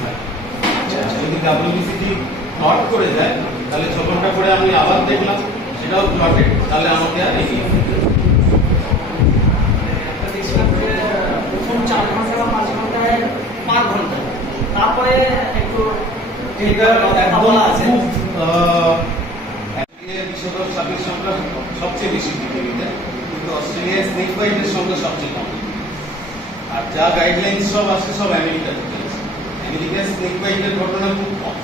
থাকে যদি ডাব্লিউবিসিটি নট করে তাহলে পরে আমি আবার দেখলাম সেটাও প্লটেড তাহলে আমাকে আর এগিয়ে পাঁচ ঘণ্টা তারপরে একটু সংখ্যা সবচেয়ে বেশি কিন্তু অস্ট্রেলিয়ায় স্নেক সংখ্যা সবচেয়ে কম আর যা গাইডলাইন সব আছে সব আমেরিকা থেকে আছে। আমেরিকায় স্নেক বাইটের ঘটনা খুব কম।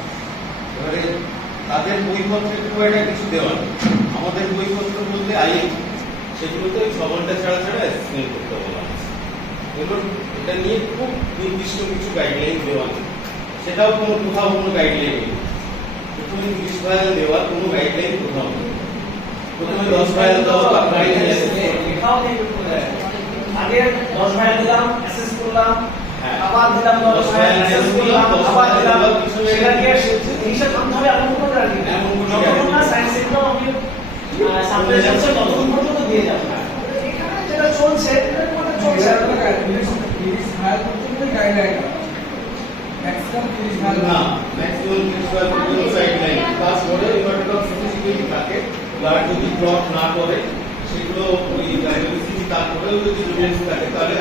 এবারে তাদের বইপত্রে খুব একটা কিছু দেওয়া নেই। আমাদের বইপত্র বলতে আইএ সেগুলোতে ওই ঘণ্টা ছাড়া ছাড়া স্নেক করতে বলা আছে এটা নিয়ে খুব নির্দিষ্ট কিছু গাইডলাইন দেওয়া নেই। সেটাও কোনো কোথাও কোনো গাইডলাইন নেই। প্রথমে তিরিশ ভায়াল দেওয়ার কোনো গাইডলাইন কোথাও নেই। প্রথমে দশ ভায়াল দেওয়া আগে দশ ভাই দিলাম অ্যাসেস করলাম হ্যাঁ। আবার দিলাম দশ দশ ভাই ভাই অ্যাসেস করলাম আবার দিলাম। সেটাকে জিনিসটা থামতে হবে এমন কোনো এমন যতক্ষণ না। সায়েন্স এগুলো আমি সামনে যাচ্ছে ততক্ষণ পর্যন্ত দিয়ে যাব এখানে যেটা চলছে এটা মানে চলছে না ম্যাক্সিমাম পর্যন্ত গাইডলাইন একটা স্পেসিফিক থাকে ব্লাড যদি ড্রপ না করে সেগুলো ওই যদি থাকে, তাহলে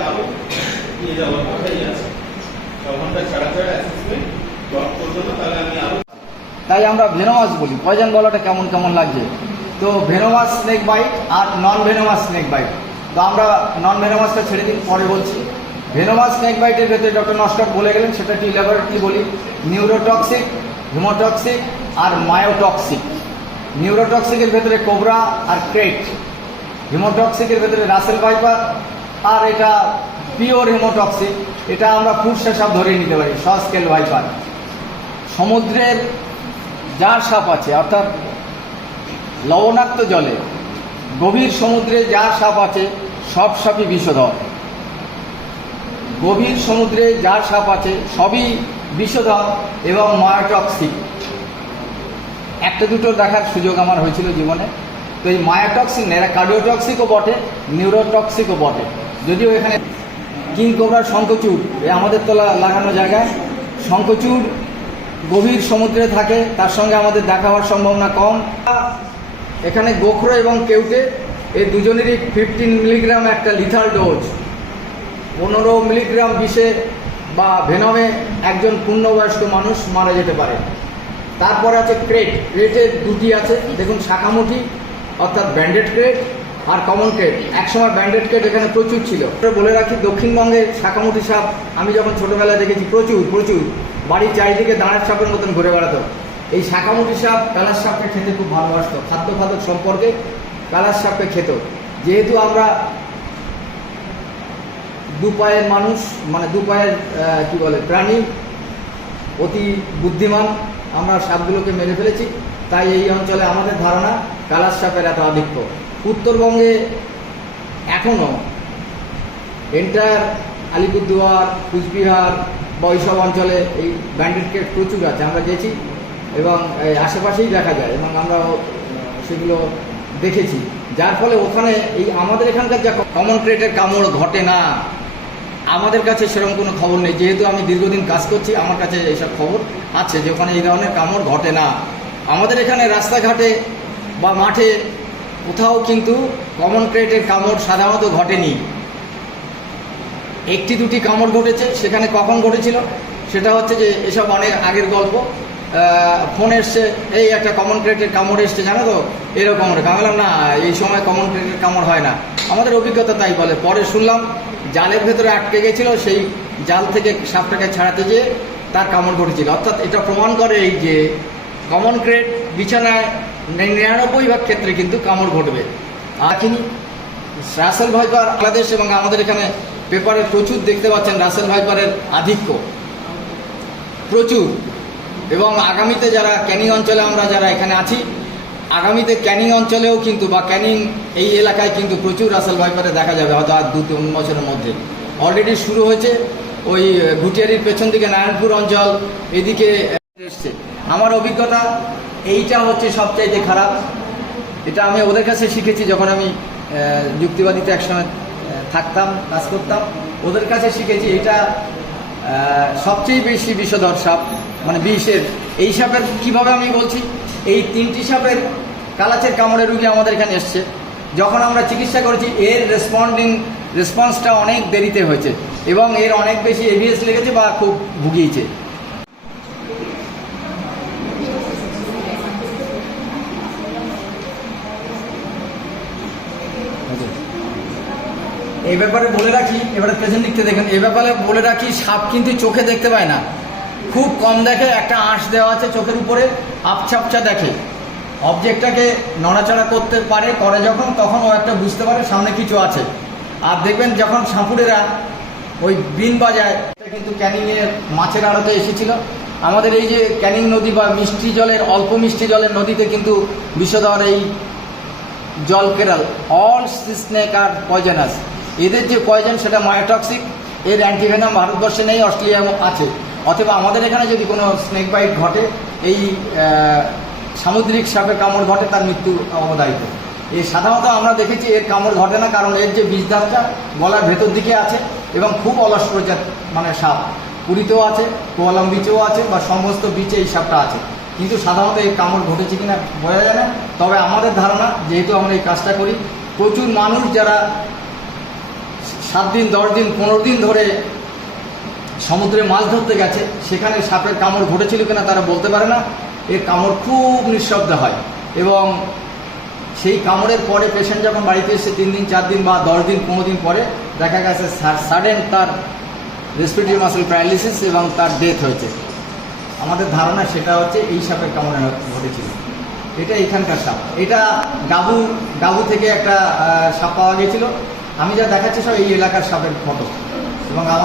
নিয়ে যাওয়ার কথাই আছে। ছ ঘণ্টা ছাড়া ছাড়া অ্যাসেসমেন্ট করবে না, তাহলে আমি তাই আমরা ভেনোমাস বলি। পয়জন বলাটা কেমন কেমন লাগছে? তো ভেনোমাস স্নেক বাইট আর নন ভেনোমাস স্নেক বাইট তো আমরা নন ভেনোমাসটা ছেড়ে দিন পরে বলছি। ভেনোমাস স্নেক বাইটের ভেতরে ডক্টর নস্কট বলে গেলেন, সেটা একটু ল্যাবরেটরি বলি? নিউরোটক্সিক হিমোটক্সিক আর মায়োটক্সিক নিউরোটক্সিকের ভেতরে কোবরা আর ক্রেট হিমোটক্সিকের ভেতরে রাসেল ভাইপার, আর এটা পিওর হিমোটক্সিক। এটা আমরা ফুডসা সাপ ধরে নিতে পারি স স্কেল ভাইপার। সমুদ্রের যার সাপ আছে, অর্থাৎ লবণাক্ত জলে গভীর সমুদ্রে যা সাপ আছে, সব সাপই বিষধর। গভীর সমুদ্রে যা সাপ আছে, সবই বিষধর এবং মায়াটক্সিক। একটা দুটো দেখার সুযোগ আমার হয়েছিল জীবনে। তো এই মায়াটক্সিক না এরা কার্ডিওটক্সিকও বটে, নিউরোটক্সিকও বটে। যদিও এখানে কিং কোবরার শঙ্খচূড়, এ আমাদের তোলা লাগানো জায়গায় শঙ্খচূড় গভীর সমুদ্রে থাকে, তার সঙ্গে আমাদের দেখা হওয়ার সম্ভাবনা কম। এখানে গোখরো এবং কেউটে এই দুজনেরই ফিফটিন মিলিগ্রাম একটা লিথাল ডোজ পনেরো মিলিগ্রাম বিষে বা ভেনমে একজন পূর্ণবয়স্ক মানুষ মারা যেতে পারে। তারপর আছে ক্রেট, ক্রেটের দুটি আছে। দেখুন শাখামুঠি অর্থাৎ ব্যান্ডেড ক্রেট আর কমন ক্রেট। একসময় ব্যান্ডেড ক্রেট এখানে প্রচুর ছিল। বলে রাখি, দক্ষিণবঙ্গে শাখামুঠি সাপ, আমি যখন ছোটবেলায় দেখেছি প্রচুর প্রচুর। বাড়ির চারিদিকে দাঁড়ের সাপের মতন ঘুরে বেড়াতো। এই শাখামুঠি সাপ কালার সাপকে খেতে খুব ভালোবাসত। খাদ্য খাদ্য সম্পর্কে কালার সাপকে খেত। যেহেতু আমরা দু পায়ের মানুষ মানে দু পায়ের কি বলে, প্রাণী, অতি বুদ্ধিমান, আমরা সাপগুলোকে মেরে ফেলেছি। তাই এই অঞ্চলে আমাদের ধারণা কালার সাপের এত আধিক্য। উত্তরবঙ্গে এখনও এন্টার আলিপুরদুয়ার, কুচবিহার বা ওইসব অঞ্চলে এই ব্যান্ডেড কেট প্রচুর আছে, আমরা গেছি এবং আশেপাশেই দেখা যায় এবং আমরা সেগুলো দেখেছি। যার ফলে ওখানে এই আমাদের এখানকার যা কমন ক্রেটের কামড় ঘটে না। আমাদের কাছে সেরকম কোনো খবর নেই। যেহেতু আমি দীর্ঘদিন কাজ করছি, আমার কাছে এইসব খবর আছে যে ওখানে এই ধরনের কামড় ঘটে না। আমাদের এখানে রাস্তাঘাটে বা মাঠে কোথাও কিন্তু কমন ক্রেটের কামড় সাধারণত ঘটেনি। একটি দুটি কামড় ঘটেছে, সেখানে কখন ঘটেছিল? সেটা হচ্ছে যে এসব অনেক আগের গল্প। ফোন এসছে, এই একটা কমন ক্রেটের কামড় এসছে, জানো তো? এরকম আমি বললাম, না, এই সময় কমন ক্রেটের কামড় হয় না। আমাদের অভিজ্ঞতা তাই বলে। পরে শুনলাম, জালের ভেতরে আটকে গেছিল, সেই জাল থেকে সাপটাকে ছাড়াতে যেয়ে তার কামড় ঘটেছিল। অর্থাৎ এটা প্রমাণ করে এই যে কমন ক্রেট বিছানায় নিরানব্বই ভাগ ক্ষেত্রে কিন্তু কামড় ঘটবে। আখিনি রাসেল ভাইপার বাংলাদেশ এবং আমাদের এখানে পেপারে প্রচুর দেখতে পাচ্ছেন, রাসেল ভাইপারের আধিক্য। প্রচুর। এবং আগামীতে যারা ক্যানিং অঞ্চলে আমরা যারা এখানে আছি, আগামীতে ক্যানিং অঞ্চলেও কিন্তু বা ক্যানিং এই এলাকায় কিন্তু প্রচুর রাসেল ভাইপারে দেখা যাবে, হয়তো আর দু তিন বছরের মধ্যে। অলরেডি শুরু হয়েছে, ওই ঘুটিয়ারির পেছন দিকে নারায়ণপুর অঞ্চল, এদিকে এসছে। আমার অভিজ্ঞতা এইটা হচ্ছে সবচাইতে খারাপ। এটা আমি ওদের কাছে শিখেছি যখন আমি যুক্তিবাদীতে একসময় থাকতাম, কাজ করতাম। ওদের কাছে শিখেছি এটা সবচেয়ে বেশি বিষধর সাপ মানে বিষের। এই সাপের কীভাবে আমি বলছি? এই তিনটি সাপের কালাচের কামড়ে রুগী আমাদের এখানে এসছে। যখন আমরা চিকিৎসা করেছি, এর রেসপন্ডিং রেসপন্সটা অনেক দেরিতে হয়েছে এবং এর অনেক বেশি এভিএস লেগেছে বা খুব ভুগিয়েছে। এই ব্যাপারে বলে রাখি, এবারে পেছন দিকতে দেখেন, এই ব্যাপারে বলে রাখি, সাপ কিন্তু চোখে দেখতে পায় না। খুব কম দেখে একটা আঁশ দেওয়া আছে চোখের উপরে আপছাপচা দেখে। অবজেক্টটাকে নড়াচড়া করতে পারে, করে যখন, তখন ও একটা বুঝতে পারে সামনে কিছু আছে। আর দেখবেন যখন সাপুরেরা ওই বিন বাজায়, এটা কিন্তু ক্যানিংয়ের মাছের আড়তে এসেছিল। আমাদের এই যে ক্যানিং নদী বা মিষ্টি জলের, অল্প মিষ্টি জলের নদীতে কিন্তু বিষধর এই জল কেরাল অল স্নেক আর পয়জনাস এদের যে পয়জন সেটা মায়োটক্সিক, এর অ্যান্টিভেনাম ভারতবর্ষে নেই অস্ট্রেলিয়া আছে। অথবা আমাদের এখানে যদি কোনো স্নেক বাইট ঘটে, এই সামুদ্রিক সাপের কামড় ঘটে, তার মৃত্যু অবদায়িত এই সাধারণত আমরা দেখেছি এর কামড় ঘটে না, কারণ এর যে বীজদাঁতটা গলার ভেতর দিকে আছে এবং খুব অলস প্রজাত মানে সাপ। পুরীতেও আছে, কোয়ালাম বিচেও আছে বা সমস্ত বিচে এই সাপটা আছে। কিন্তু সাধারণত এই কামড় ঘটেছে কিনা, বোঝা যায় না। তবে আমাদের ধারণা, যেহেতু আমরা এই কাজটা করি, প্রচুর মানুষ যারা সাত দিন, দশ দিন, পনেরো দিন ধরে সমুদ্রে মাছ ধরতে গেছে। সেখানে সাপের কামড় ঘটেছিল কিনা তারা বলতে পারে না। এর কামড় খুব নিঃশব্দ হয় এবং সেই কামড়ের পরে পেশেন্ট যখন বাড়িতে এসে তিন দিন, চার দিন বা দশ দিন, পনেরো দিন পরে দেখা গেছে সাডেন তার রেসপিরেটরি মাসেল প্যারালিসিস এবং তার ডেথ হয়েছে। আমাদের ধারণা সেটা হচ্ছে এই সাপের কামড়ে ঘটেছিল। এটা এখানকার সাপ। এটা গাবু গাবু থেকে একটা সাপ পাওয়া গেছিল। আমি যা দেখাচ্ছি সব এই এলাকার সাপের ফটো। এবং আমার